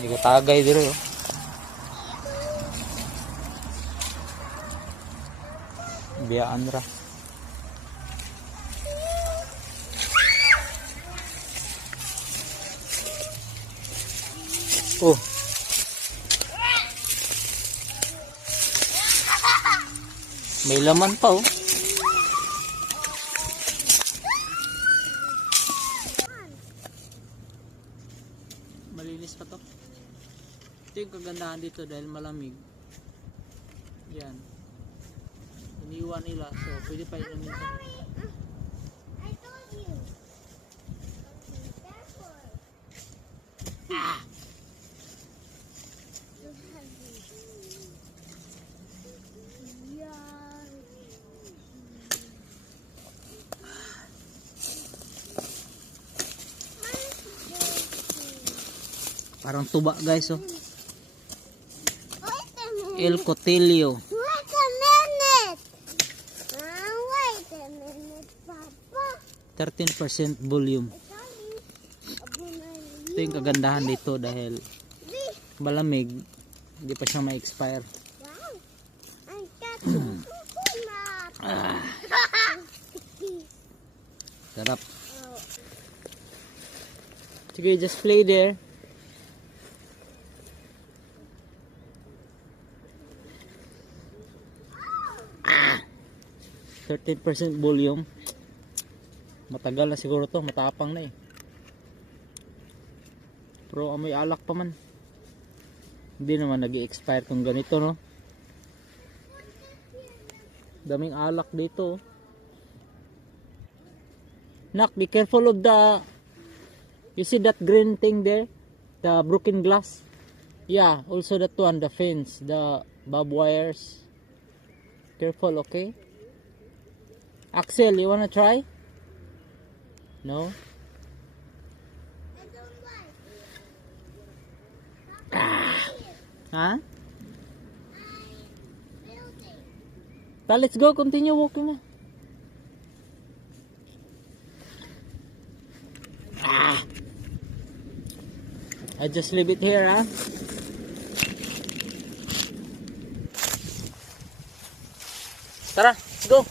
Hindi ko tagay dito. Biyaan ra. Oh. May laman pa oh. Malinis pa to. Ito yung kagandahan dito dahil malamig. Yan. Iniwan nila. So, pwede pa yun nito. I told you. Careful. Ah! Parang tuba guys oh. El Cotillo. Wait a minute. Wait a minute, Papa. 13% volume. Ito yung kagandahan dito dahil malamig. Hindi pa siya ma-expire. Wow. I got coconut. Sarap. Sige, just play there. Ah! 13% volume. Matagal na siguro to, matapang na eh. Pero amoy alak pa man. Hindi naman nag-i-expire kung ganito, no? Daming alak dito. Nak, be careful of the... You see that green thing there? The broken glass? Yeah, also that one, the fence, the barbed wires. Careful, okay? Axel, you wanna try? No? I don't like it. Huh? Building. So, let's go, continue walking na. I just leave it here, huh? Tara, let's go.